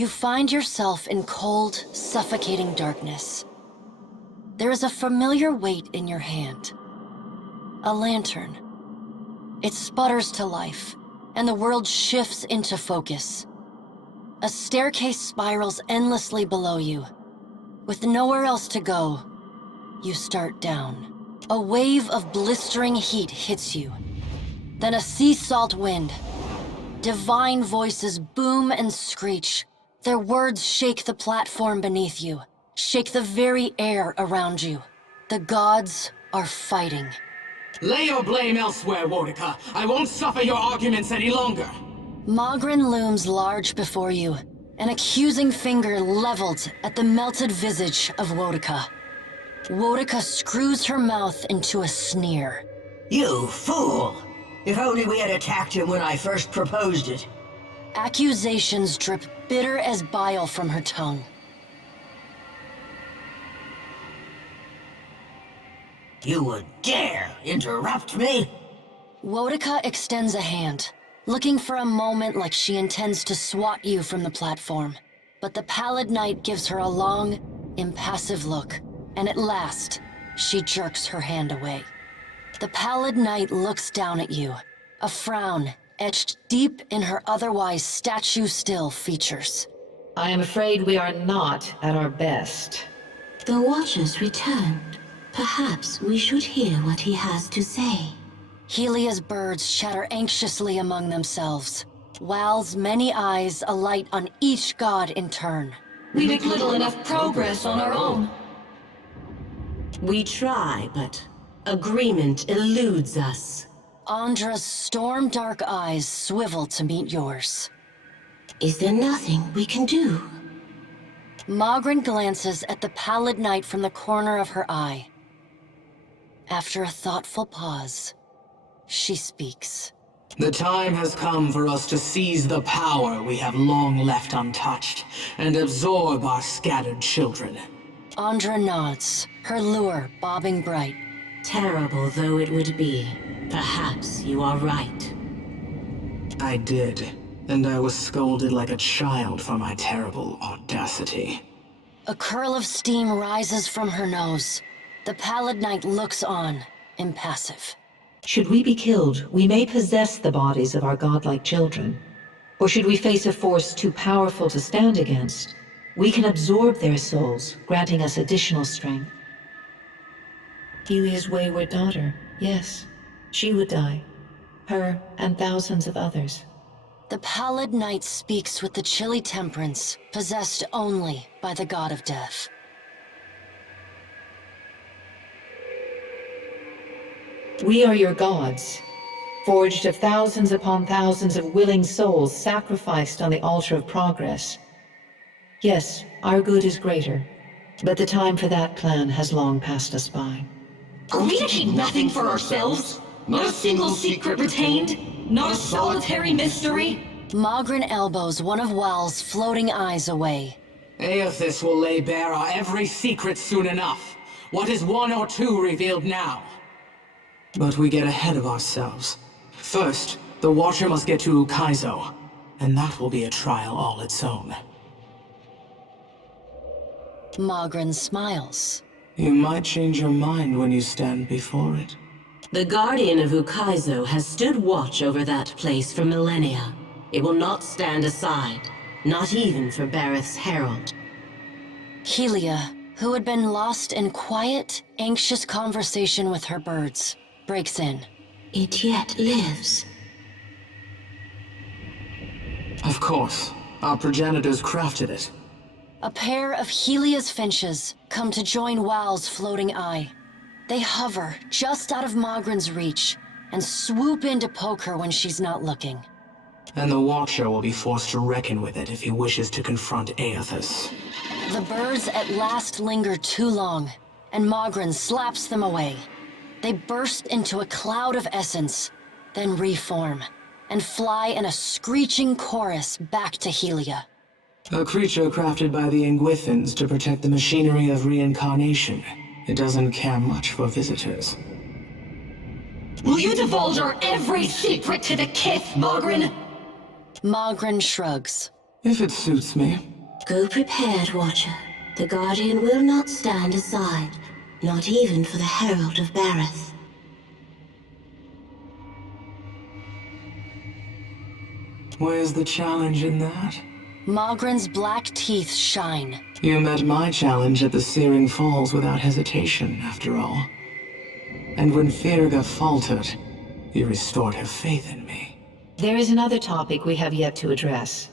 You find yourself in cold, suffocating darkness. There is a familiar weight in your hand. A lantern. It sputters to life, and the world shifts into focus. A staircase spirals endlessly below you. With nowhere else to go, you start down. A wave of blistering heat hits you. Then a sea salt wind. Divine voices boom and screech. Their words shake the platform beneath you, shake the very air around you. The gods are fighting. Lay your blame elsewhere, Wodika. I won't suffer your arguments any longer. Mogren looms large before you, an accusing finger leveled at the melted visage of Wodika. Wodika screws her mouth into a sneer. You fool! If only we had attacked him when I first proposed it. Accusations drip bitter as bile from her tongue. You would dare interrupt me? Wodika extends a hand, looking for a moment like she intends to swat you from the platform. But the pallid knight gives her a long, impassive look, and at last, she jerks her hand away. The pallid knight looks down at you, a frown etched deep in her otherwise statue-still features. I am afraid we are not at our best. The Watcher's returned. Perhaps we should hear what he has to say. Helia's birds chatter anxiously among themselves, Wal's many eyes alight on each god in turn. We make little enough progress on our own. We try, but agreement eludes us. Andra's storm-dark eyes swivel to meet yours. Is there nothing we can do? Mogren glances at the pallid knight from the corner of her eye. After a thoughtful pause, she speaks. The time has come for us to seize the power we have long left untouched, and absorb our scattered children. Andra nods, her lure bobbing bright. Terrible though it would be, perhaps you are right. I did, and I was scolded like a child for my terrible audacity. A curl of steam rises from her nose. The pallid knight looks on, impassive. Should we be killed, we may possess the bodies of our godlike children. Or should we face a force too powerful to stand against, we can absorb their souls, granting us additional strength. Helia's wayward daughter, yes, she would die. Her and thousands of others. The pallid knight speaks with the chilly temperance, possessed only by the god of death. We are your gods, forged of thousands upon thousands of willing souls sacrificed on the altar of progress. Yes, our good is greater, but the time for that plan has long passed us by. Are we to keep nothing for ourselves? Not a single secret retained? Not a solitary mystery? Mogren elbows one of Wal's floating eyes away. Aethys will lay bare our every secret soon enough. What is one or two revealed now? But we get ahead of ourselves. First, the Watcher must get to Kaizo, and that will be a trial all its own. Mogren smiles. You might change your mind when you stand before it. The Guardian of Ukaizo has stood watch over that place for millennia. It will not stand aside, not even for Bareth's herald. Helia, who had been lost in quiet, anxious conversation with her birds, breaks in. It yet lives. Of course. Our progenitors crafted it. A pair of Helia's finches come to join Wal's floating eye. They hover just out of Mogren's reach and swoop in to poke her when she's not looking. And the Watcher will be forced to reckon with it if he wishes to confront Aethys. The birds at last linger too long, and Mogren slaps them away. They burst into a cloud of essence, then reform, and fly in a screeching chorus back to Helia. A creature crafted by the Ingwithans to protect the machinery of reincarnation. It doesn't care much for visitors. Will you divulge our every secret to the Kith, Mogren? Mogren shrugs. If it suits me. Go prepared, Watcher. The Guardian will not stand aside, not even for the Herald of Bareth. Where's the challenge in that? Mogren's black teeth shine. You met my challenge at the Searing Falls without hesitation, after all. And when Firga faltered, you restored her faith in me. There is another topic we have yet to address.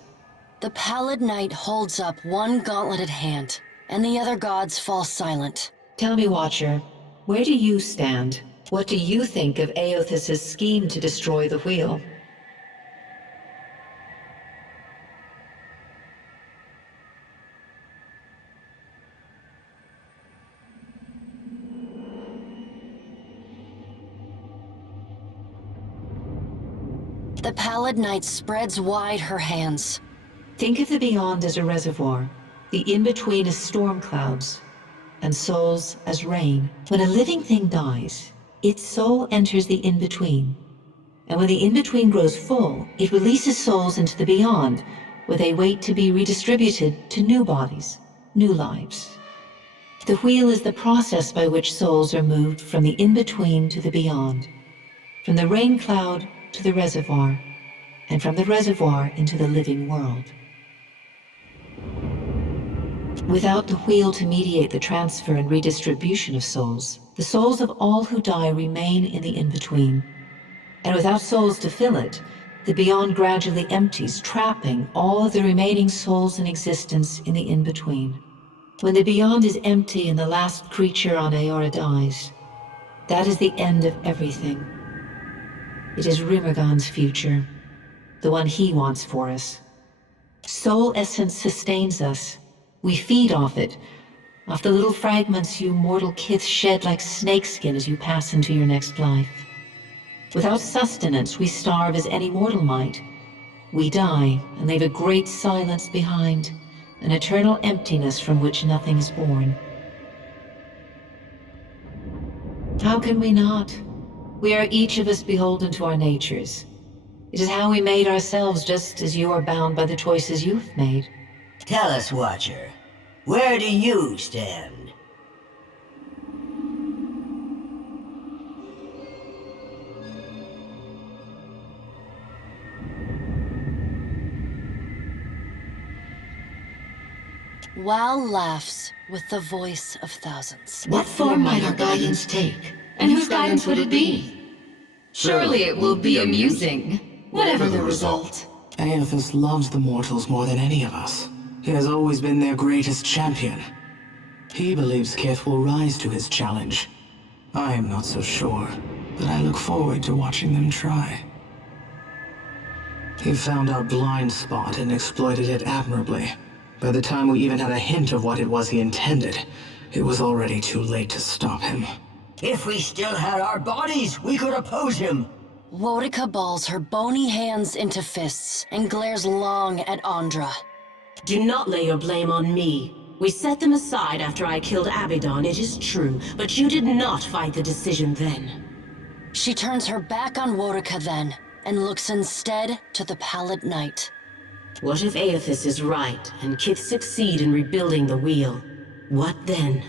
The Pallid Knight holds up one gauntleted hand, and the other gods fall silent. Tell me, Watcher, where do you stand? What do you think of Aeothus's scheme to destroy the wheel? The Pallid Knight spreads wide her hands. Think of the beyond as a reservoir, the in-between as storm clouds, and souls as rain. When a living thing dies, its soul enters the in-between. And when the in-between grows full, it releases souls into the beyond, where they wait to be redistributed to new bodies, new lives. The wheel is the process by which souls are moved from the in-between to the beyond, from the rain cloud to the reservoir, and from the reservoir into the living world. Without the wheel to mediate the transfer and redistribution of souls, the souls of all who die remain in the in-between. And without souls to fill it, the beyond gradually empties, trapping all of the remaining souls in existence in the in-between. When the beyond is empty and the last creature on Aora dies, that is the end of everything. It is Rimergon's future, the one he wants for us. Soul essence sustains us. We feed off it, off the little fragments you mortal kith shed like snakeskin as you pass into your next life. Without sustenance, we starve as any mortal might. We die and leave a great silence behind, an eternal emptiness from which nothing is born. How can we not? We are each of us beholden to our natures. It is how we made ourselves, just as you are bound by the choices you've made. Tell us, Watcher, where do you stand? Wal laughs with the voice of thousands. What form might our guidance take? And whose guidance would it be? Surely it will be amusing, whatever the result. Aeothus loves the mortals more than any of us. He has always been their greatest champion. He believes Kith will rise to his challenge. I am not so sure, but I look forward to watching them try. He found our blind spot and exploited it admirably. By the time we even had a hint of what it was he intended, it was already too late to stop him. If we still had our bodies, we could oppose him. Wotica balls her bony hands into fists and glares long at Andra. Do not lay your blame on me. We set them aside after I killed Abaddon, it is true, but you did not fight the decision then. She turns her back on Wotica then, and looks instead to the Pallid Knight. What if Aeothus is right, and Kith succeed in rebuilding the wheel? What then?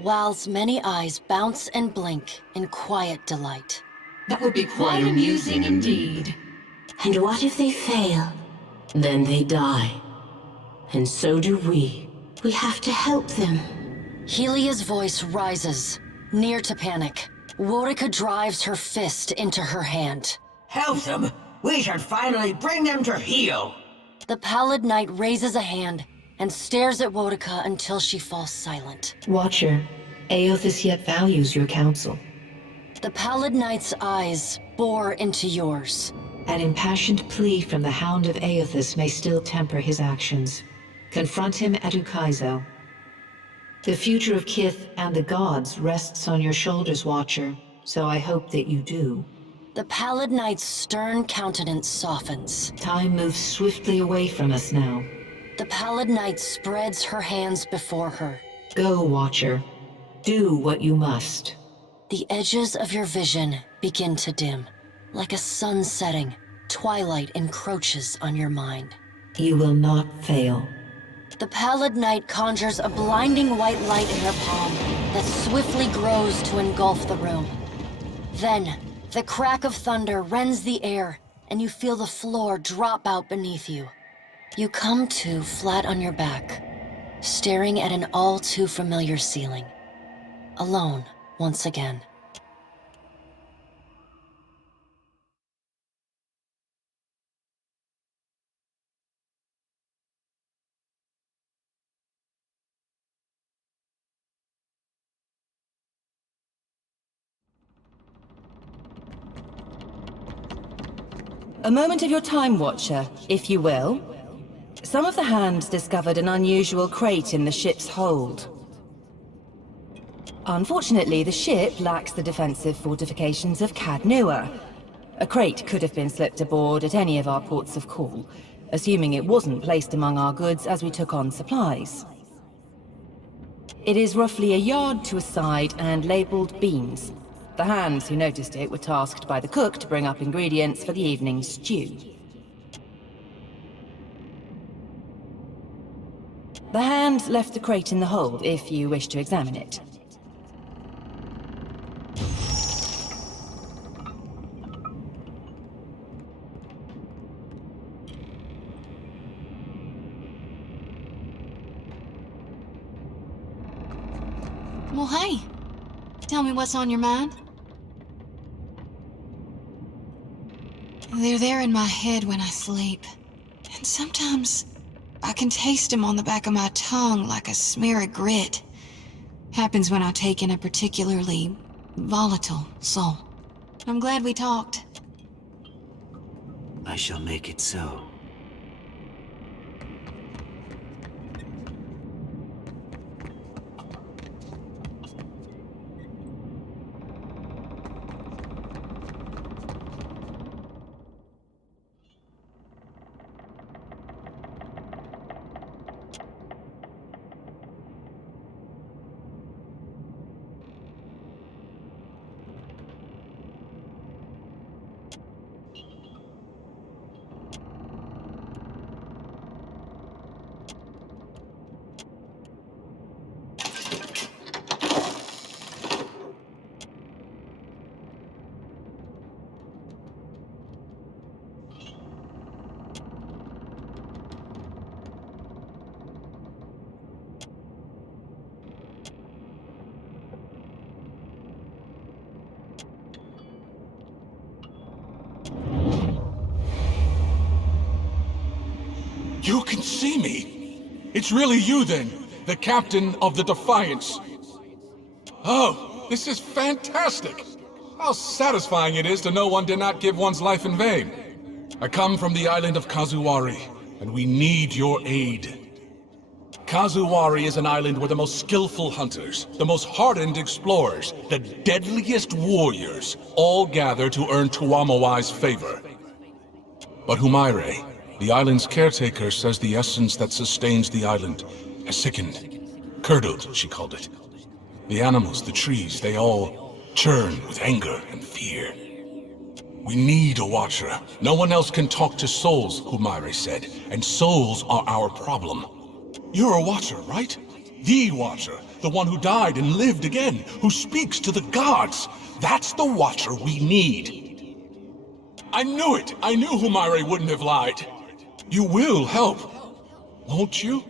Wal's many eyes bounce and blink in quiet delight. That would be quite amusing indeed. And what if they fail? Then they die. And so do we. We have to help them. Helia's voice rises, near to panic. Wotica drives her fist into her hand. Help them! We should finally bring them to heel! The Pallid Knight raises a hand and stares at Wotica until she falls silent. Watcher, Aeothus yet values your counsel. The Pallid Knight's eyes bore into yours. An impassioned plea from the Hound of Aeothus may still temper his actions. Confront him at Ukaizo. The future of Kith and the gods rests on your shoulders, Watcher, so I hope that you do. The Pallid Knight's stern countenance softens. Time moves swiftly away from us now. The Pallid Knight spreads her hands before her. Go, Watcher. Do what you must. The edges of your vision begin to dim, like a sun setting, twilight encroaches on your mind. You will not fail. The pallid night conjures a blinding white light in her palm that swiftly grows to engulf the room. Then, the crack of thunder rends the air, and you feel the floor drop out beneath you. You come to flat on your back, staring at an all too familiar ceiling. Alone, once again. A moment of your time, Watcher, if you will. Some of the hands discovered an unusual crate in the ship's hold. Unfortunately, the ship lacks the defensive fortifications of Cadnua. A crate could have been slipped aboard at any of our ports of call, assuming it wasn't placed among our goods as we took on supplies. It is roughly a yard to a side and labeled beans. The hands who noticed it were tasked by the cook to bring up ingredients for the evening's stew. The hand left the crate in the hold if you wish to examine it. Well, hey. Tell me what's on your mind. They're there in my head when I sleep. And sometimes I can taste them on the back of my tongue like a smear of grit. Happens when I take in a particularly volatile soul. I'm glad we talked. I shall make it so. You can see me! It's really you then, the captain of the Defiance. Oh, this is fantastic! How satisfying it is to know one did not give one's life in vain. I come from the island of Kazuwari, and we need your aid. Kazuwari is an island where the most skillful hunters, the most hardened explorers, the deadliest warriors, all gather to earn Tuamawai's favor. But Humaire, the island's caretaker, says the essence that sustains the island has sickened. Curdled, she called it. The animals, the trees, they all churn with anger and fear. We need a watcher. No one else can talk to souls, Humaire said, and souls are our problem. You're a watcher, right? The watcher, the one who died and lived again, who speaks to the gods. That's the watcher we need. I knew it! I knew Humaire wouldn't have lied. You will help, won't you?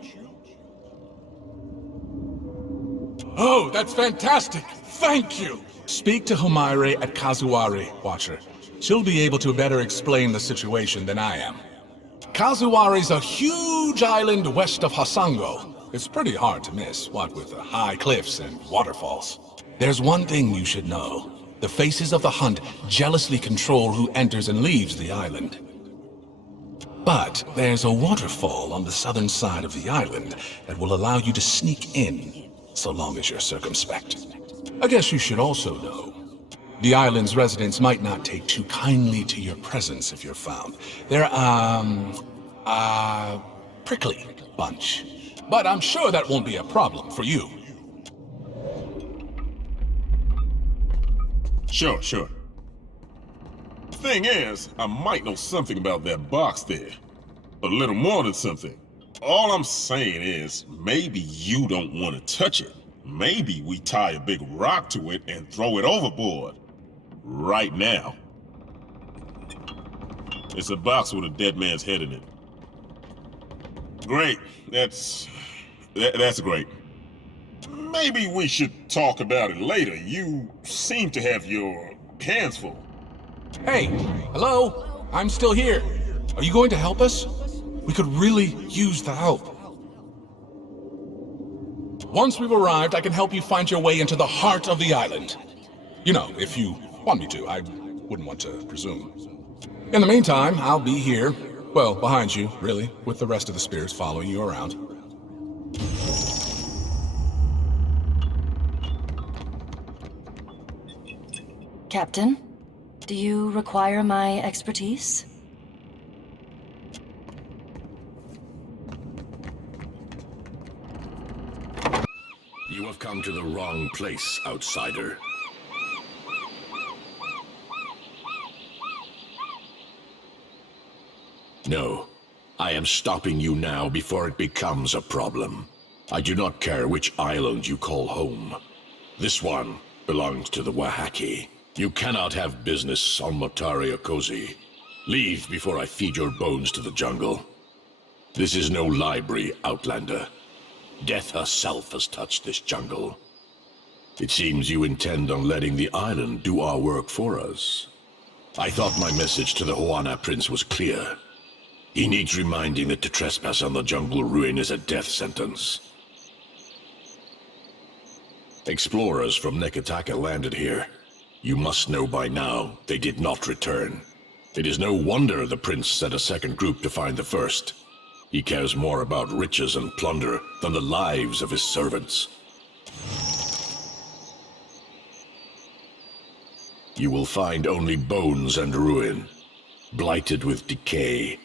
Oh, that's fantastic! Thank you! Speak to Humaire at Kazuwari, Watcher. She'll be able to better explain the situation than I am. Kazuwari's a huge island west of Hasango. It's pretty hard to miss, what with the high cliffs and waterfalls. There's one thing you should know. The faces of the hunt jealously control who enters and leaves the island. But there's a waterfall on the southern side of the island that will allow you to sneak in, so long as you're circumspect. I guess you should also know, the island's residents might not take too kindly to your presence if you're found. They're, prickly bunch. But I'm sure that won't be a problem for you. Sure. thing is, I might know something about that box there. A little more than something. All I'm saying is, maybe you don't want to touch it. Maybe we tie a big rock to it and throw it overboard. Right now. It's a box with a dead man's head in it. Great. That's great. Maybe we should talk about it later. You seem to have your hands full. Hey, hello? I'm still here. Are you going to help us? We could really use the help. Once we've arrived, I can help you find your way into the heart of the island. You know, if you want me to. I wouldn't want to presume. In the meantime, I'll be here, well, behind you, really, with the rest of the spirits following you around. Captain, do you require my expertise? You have come to the wrong place, outsider. No, I am stopping you now before it becomes a problem. I do not care which island you call home. This one belongs to the Wahaki. You cannot have business on Motare Okozi. Leave before I feed your bones to the jungle. This is no library, Outlander. Death herself has touched this jungle. It seems you intend on letting the island do our work for us. I thought my message to the Huana Prince was clear. He needs reminding that to trespass on the jungle ruin is a death sentence. Explorers from Neketaka landed here. You must know by now they did not return. It is no wonder the prince sent a second group to find the first. He cares more about riches and plunder than the lives of his servants. You will find only bones and ruin, blighted with decay,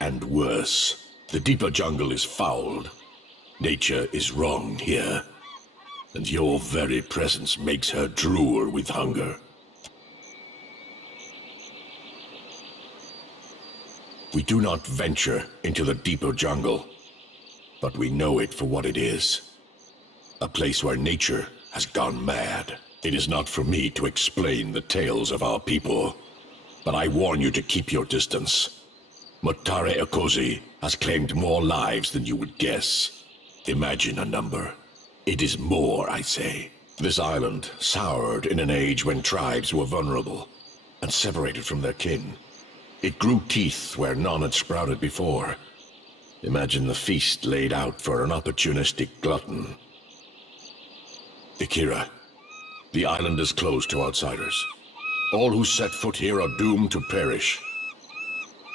and worse. The deeper jungle is fouled. Nature is wrong here, and your very presence makes her drool with hunger. We do not venture into the deeper jungle, but we know it for what it is. A place where nature has gone mad. It is not for me to explain the tales of our people, but I warn you to keep your distance. Motare Okozi has claimed more lives than you would guess. Imagine a number. It is more, I say. This island soured in an age when tribes were vulnerable and separated from their kin. It grew teeth where none had sprouted before. Imagine the feast laid out for an opportunistic glutton. Ikira, the island is closed to outsiders. All who set foot here are doomed to perish.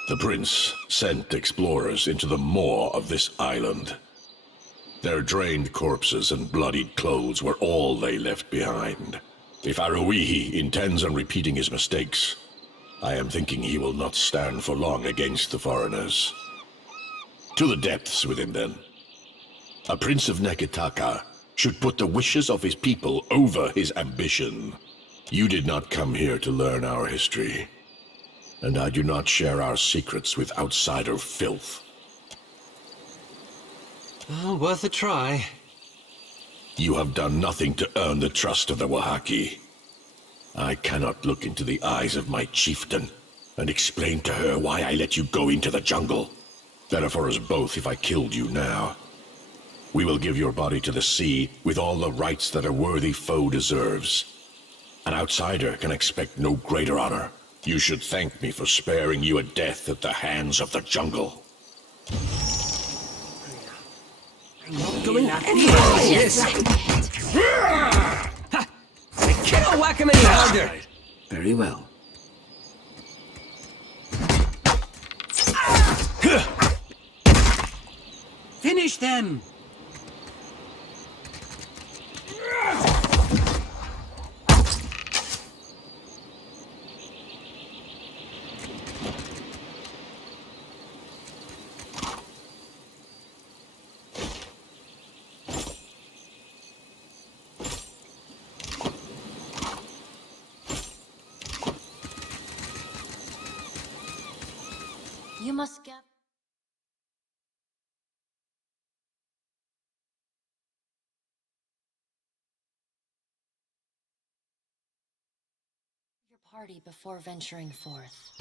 The prince sent explorers into the maw of this island. Their drained corpses and bloodied clothes were all they left behind. If Aruihi intends on repeating his mistakes, I am thinking he will not stand for long against the foreigners. To the depths with him, then. A prince of Neketaka should put the wishes of his people over his ambition. You did not come here to learn our history, and I do not share our secrets with outsider filth. Worth a try. You have done nothing to earn the trust of the Wahaki. I cannot look into the eyes of my chieftain and explain to her why I let you go into the jungle. Better for us both if I killed you now. We will give your body to the sea with all the rights that a worthy foe deserves. An outsider can expect no greater honor. You should thank me for sparing you a death at the hands of the jungle. I'm not going anywhere with this. I cannot whack him any harder. Very well. Finish them! You must get your party before venturing forth.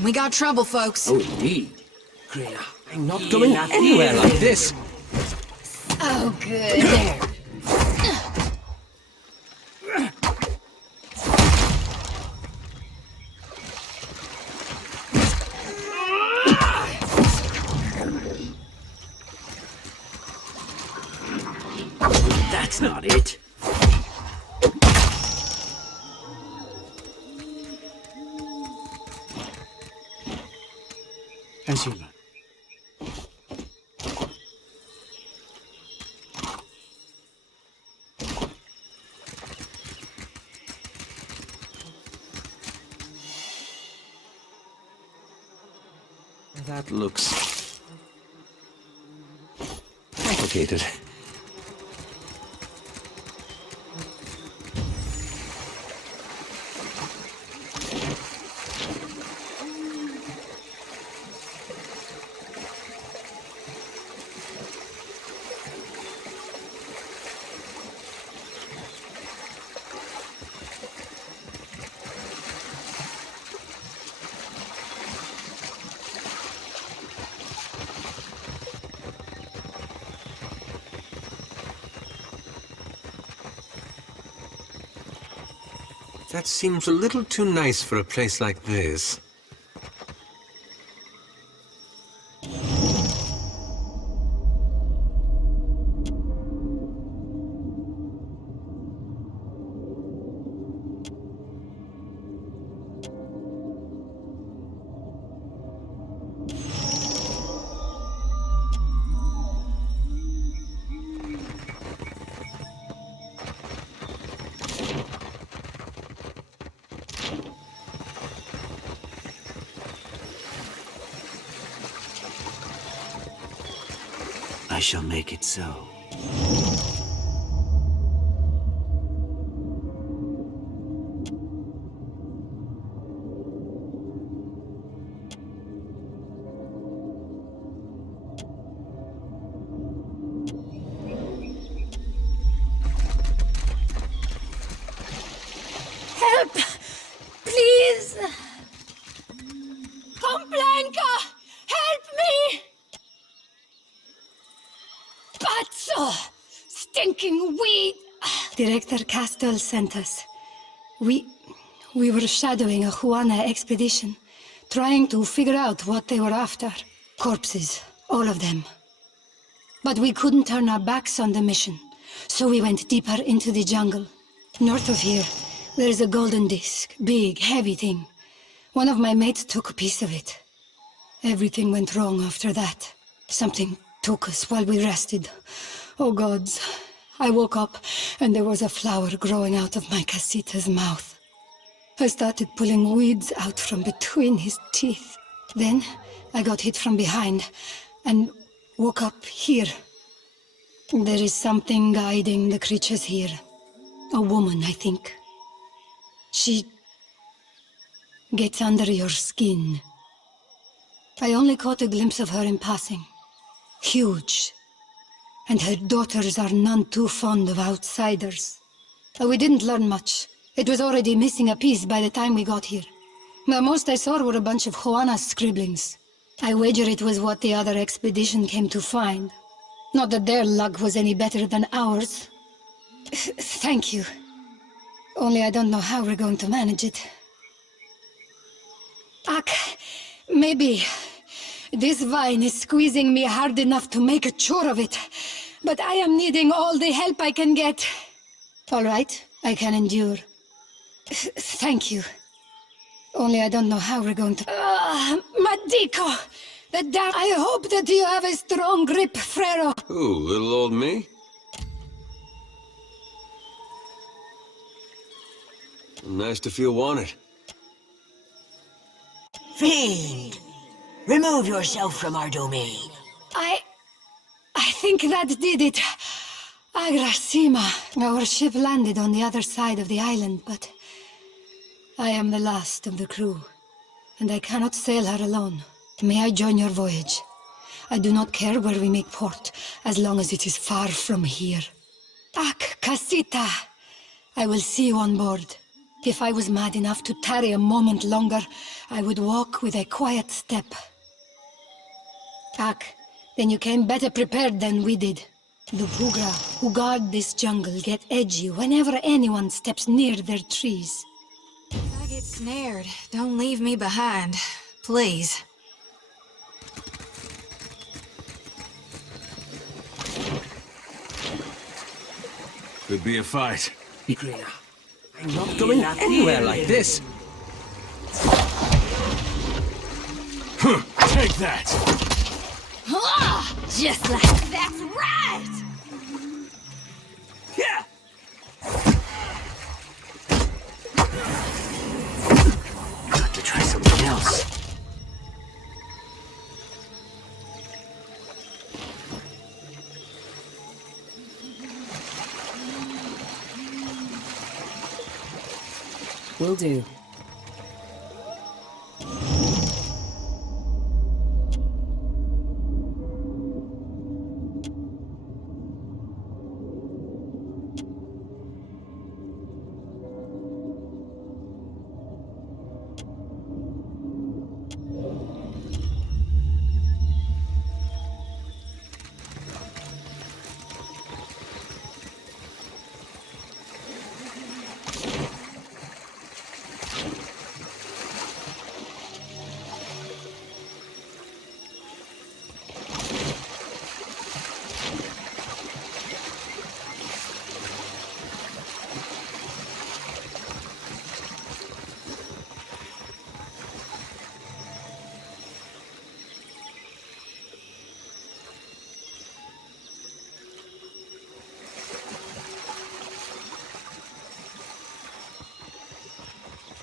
We got trouble, folks. Oh, indeed. Krina, I'm not going anywhere like this. Oh, good. There. That's not it. As you learn. That looks complicated. That seems a little too nice for a place like this. I shall make it so. Help! Please! Come, Blanca! Help me! Pazzo! Stinking weed! Director Castell sent us. We were shadowing a Juana expedition, trying to figure out what they were after. Corpses, all of them. But we couldn't turn our backs on the mission, so we went deeper into the jungle. North of here, there's a golden disc, big, heavy thing. One of my mates took a piece of it. Everything went wrong after that. Something took us while we rested. Oh gods. I woke up and there was a flower growing out of my casita's mouth. I started pulling weeds out from between his teeth. Then I got hit from behind and woke up here. There is something guiding the creatures here. A woman, I think. She gets under your skin. I only caught a glimpse of her in passing. Huge. and her daughters are none too fond of outsiders. We didn't learn much. It was already missing a piece by the time we got here. The most I saw were a bunch of Juana's scribblings. I wager it was what the other expedition came to find. Not that their luck was any better than ours. Thank you. Only I don't know how we're going to manage it. Ak, maybe this vine is squeezing me hard enough to make a chore of it, but I am needing all the help I can get. All right, I can endure. Thank you. Only I don't know how we're going to... Madiko! I hope that you have a strong grip, Frero. Ooh, little old me? Nice to feel wanted. Fiend! Remove yourself from our domain. I think that did it. Agrasima. Our ship landed on the other side of the island, but I am the last of the crew, and I cannot sail her alone. May I join your voyage? I do not care where we make port, as long as it is far from here. Ak, Casita! I will see you on board. If I was mad enough to tarry a moment longer, I would walk with a quiet step. Ak, then you came better prepared than we did. The Pugra who guard this jungle get edgy whenever anyone steps near their trees. If I get snared, don't leave me behind. Please. Could be a fight. Be clear. I'm not going anywhere like this. Take that! Just like that's right! Yeah! Got to try something else. Will do.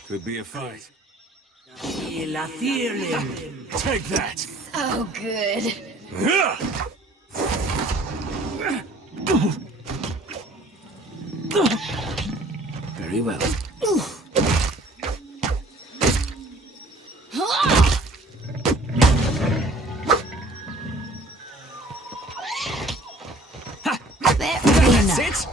Could be a fight. Take that! Oh, good. Very well. That's it?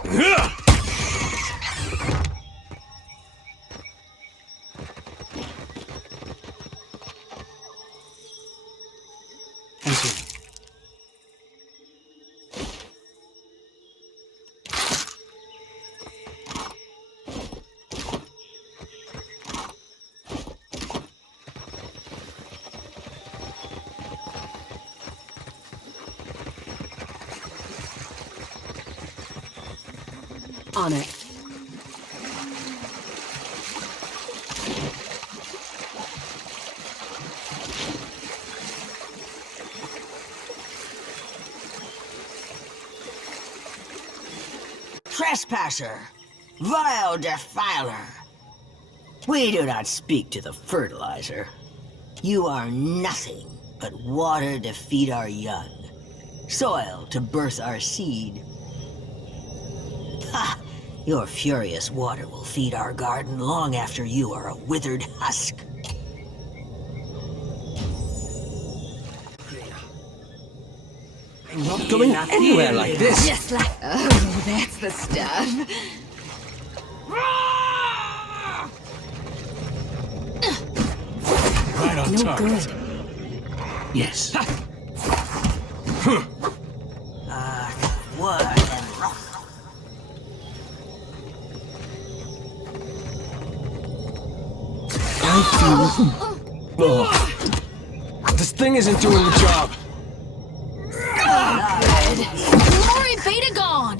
On it. Trespasser! Vile defiler! We do not speak to the fertilizer. You are nothing but water to feed our young, soil to birth our seed. Ha! Your furious water will feed our garden long after you are a withered husk. I'm not going anywhere like this. Just like... Oh, that's the stuff. Right on No target. good. Yes. What and rock? Oh. This thing isn't doing the job. Glory be to God!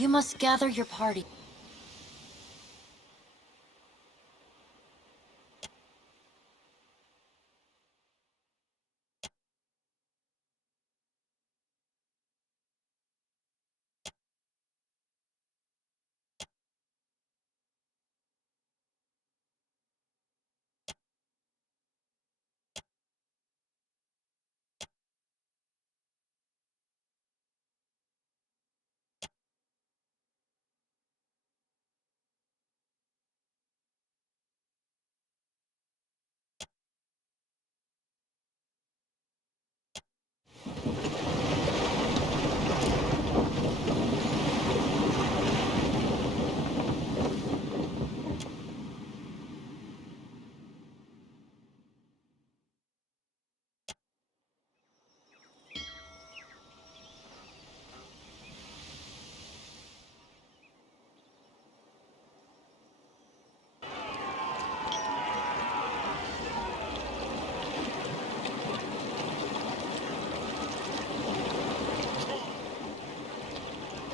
You must gather your party.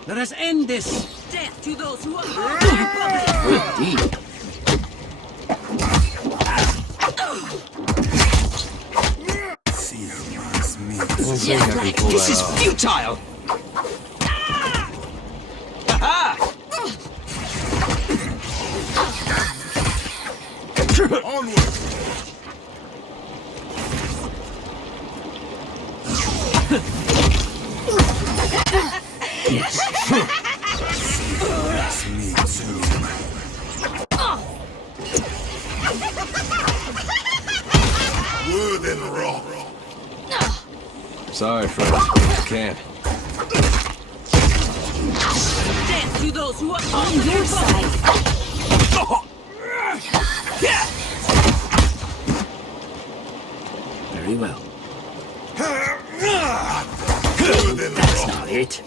Let us end this! Death to those who oppose the Republic! Indeed. This is futile! Ha-ha! Onward! That's me too. Wood and rock. Sorry, Fred. Can't. Death to those who oppose the Republic! Very well. Wood and That's rock. not it.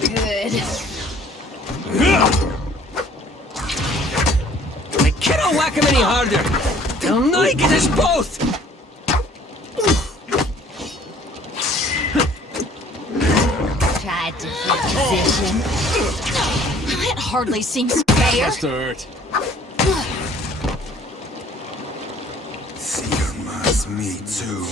Good. I cannot whack him any harder! They'll not get us both! Tried to flip position. That hardly seems fair. Must hurt. That's me too.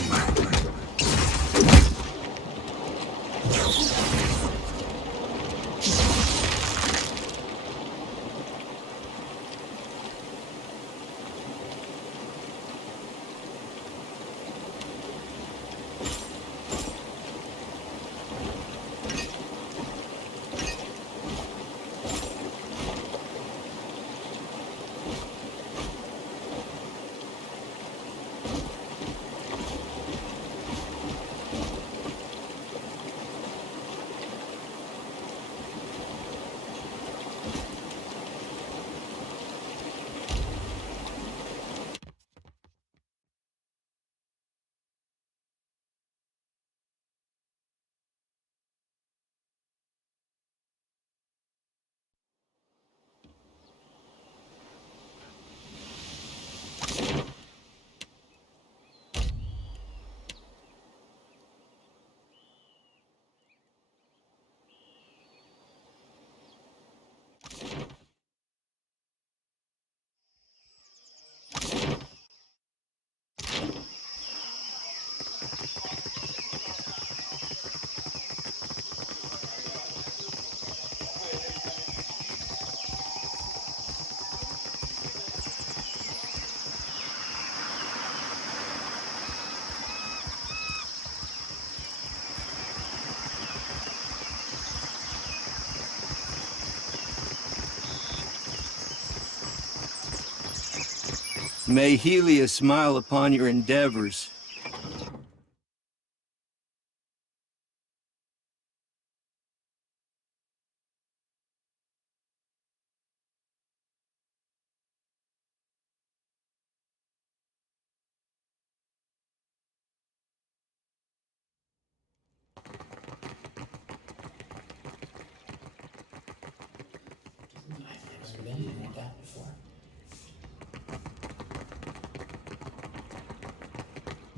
May Helios smile upon your endeavors.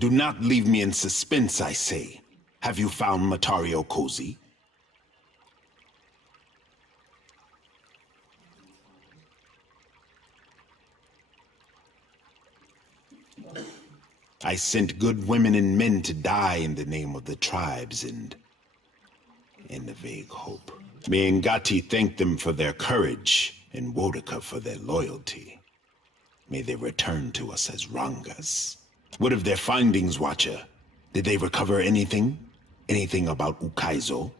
Do not leave me in suspense, I say. Have you found Matario Cozy? I sent good women and men to die in the name of the tribes and in the vague hope. May Ngati thank them for their courage and Wodaka for their loyalty. May they return to us as Rangas. What of their findings, Watcher? Did they recover anything? Anything about Ukaizo?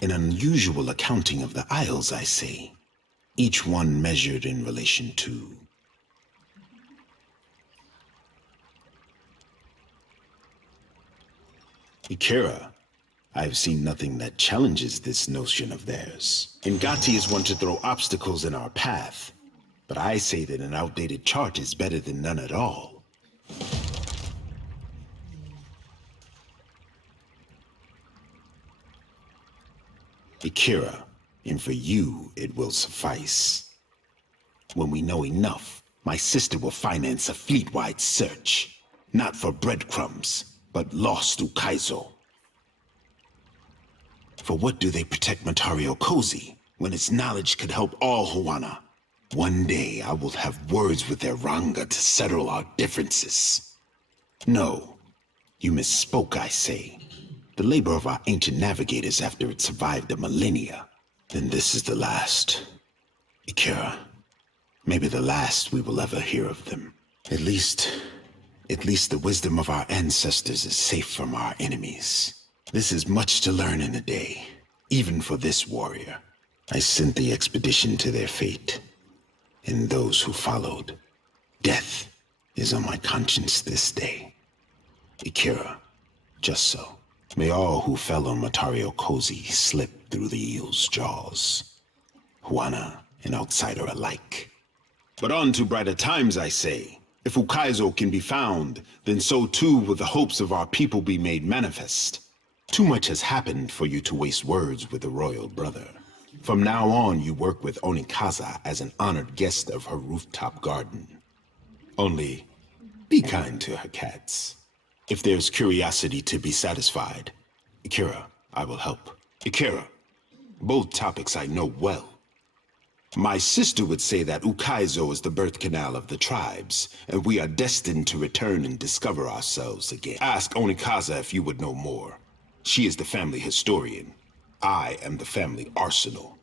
An unusual accounting of the Isles, I say. Each one measured in relation to... Ikira, I've seen nothing that challenges this notion of theirs. Ngati is one to throw obstacles in our path, but I say that an outdated chart is better than none at all. Ikira, and for you it will suffice. When we know enough, my sister will finance a fleet-wide search. Not for breadcrumbs, but lost Ukaizo. For what do they protect Matario Cozy, when its knowledge could help all Huana? One day I will have words with their Ranga to settle our differences. No, you misspoke, I say. The labor of our ancient navigators after it survived a millennia. Then this is the last. Ikira, maybe the last we will ever hear of them. At least the wisdom of our ancestors is safe from our enemies. This is much to learn in a day, even for this warrior. I sent the expedition to their fate, and those who followed. Death is on my conscience this day. Ikira, just so. May all who fell on Matario Cozy slip through the eel's jaws. Huana and outsider alike. But on to brighter times, I say. If Ukaizo can be found, then so too will the hopes of our people be made manifest. Too much has happened for you to waste words with the royal brother. From now on, you work with Onikaza as an honored guest of her rooftop garden. Only, be kind to her cats. If there's curiosity to be satisfied, Ikira, I will help. Ikira, both topics I know well. My sister would say that Ukaizo is the birth canal of the tribes, and we are destined to return and discover ourselves again. Ask Onikaza if you would know more. She is the family historian. I am the family arsenal.